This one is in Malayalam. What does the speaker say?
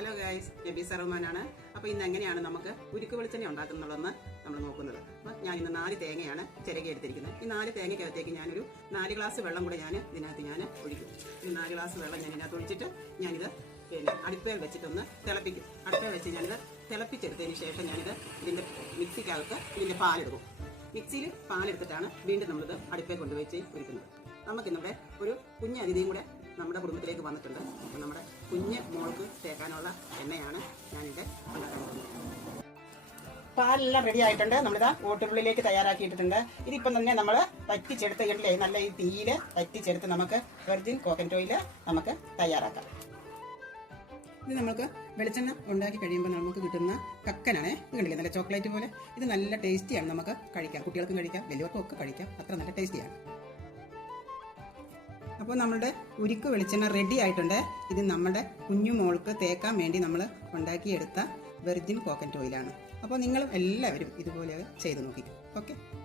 Hello guys, Nabeesa റഹ്മാനാണ്. അപ്പോൾ ഇന്ന് എങ്ങനെയാണ് നമുക്ക് ഉരുക്ക് വെളിച്ചെണ്ണ ഉണ്ടാക്കുന്നുള്ളതെന്ന് നമ്മൾ നോക്കുന്നത്. അപ്പോൾ ഞാൻ ഇന്ന് 4 തേങ്ങയാണ് ചിരകി എടുത്തിരിക്കുന്നത്. ഈ 4 തേങ്ങയ്ക്കകത്തേക്ക് ഞാനൊരു 4 ഗ്ലാസ് വെള്ളം കൂടെ ഇതിനകത്ത് ഞാൻ ഒഴിക്കും. ഈ 4 ഗ്ലാസ് വെള്ളം ഞാൻ ഇതിനകത്ത് ഒഴിച്ചിട്ട് ഞാനിത് അടുപ്പയിൽ വെച്ചിട്ടൊന്ന് തിളപ്പിക്കും. അടുപ്പയിൽ വെച്ച് ഞാനിത് തിളപ്പിച്ചെടുത്തതിന് ശേഷം ഞാനിത് ഇതിൻ്റെ മിക്സിക്കകത്ത് ഇതിൻ്റെ പാലെടുക്കും. മിക്സിയിൽ പാലെടുത്തിട്ടാണ് വീണ്ടും നമ്മളിത് അടുപ്പയിൽ കൊണ്ടുവച്ച് ഒരുക്കുന്നത്. നമുക്കിന്നിവിടെ ഒരു കുഞ്ഞതിഥിയും കൂടെ നമ്മുടെ കുടുംബത്തിലേക്ക് വന്നിട്ടുണ്ട്. അപ്പോൾ നമ്മുടെ കുഞ്ഞ് മോൾക്ക് തേക്കാനുള്ള എണ്ണയാണ് ഞാനിവിടെ ഉണ്ടാക്കാൻ പോകുന്നത്. പാലെല്ലാം റെഡി ആയിട്ടുണ്ട്. നമ്മളിതാ ഓട്ടുള്ളിലേക്ക് തയ്യാറാക്കിയിട്ടുണ്ട്. ഇതിപ്പം തന്നെ നമ്മൾ വറ്റിച്ചെടുത്ത് ഇടലേ നല്ല ഈ തീയിൽ വറ്റിച്ചെടുത്ത് നമുക്ക് വെർജിൻ കോക്കനട്ട് ഓയിൽ നമുക്ക് തയ്യാറാക്കാം. ഇത് നമുക്ക് വെളിച്ചെണ്ണ ഉണ്ടാക്കി കഴിയുമ്പോൾ നമുക്ക് കിട്ടുന്ന കക്കനാണ്. ഇത് കണ്ടില്ലേ, നല്ല ചോക്ലേറ്റ് പോലെ. ഇത് നല്ല ടേസ്റ്റിയാണ്, നമുക്ക് കഴിക്കാം. കുട്ടികൾക്കും കഴിക്കാം, വലിയവർക്കും ഒക്കെ കഴിക്കാം. അത്ര നല്ല ടേസ്റ്റിയാണ്. അപ്പോൾ നമ്മുടെ ഉരുക്ക് വെളിച്ചെണ്ണ റെഡി ആയിട്ടുണ്ട്. ഇത് നമ്മുടെ കുഞ്ഞു മോൾക്ക് തേക്കാൻ വേണ്ടി നമ്മൾ ഉണ്ടാക്കിയെടുത്ത വെർജിൻ കോക്കനട്ട് ഓയിലാണ്. അപ്പോൾ നിങ്ങൾ എല്ലാവരും ഇതുപോലെ ചെയ്ത് നോക്കിക്കും. ഓക്കെ.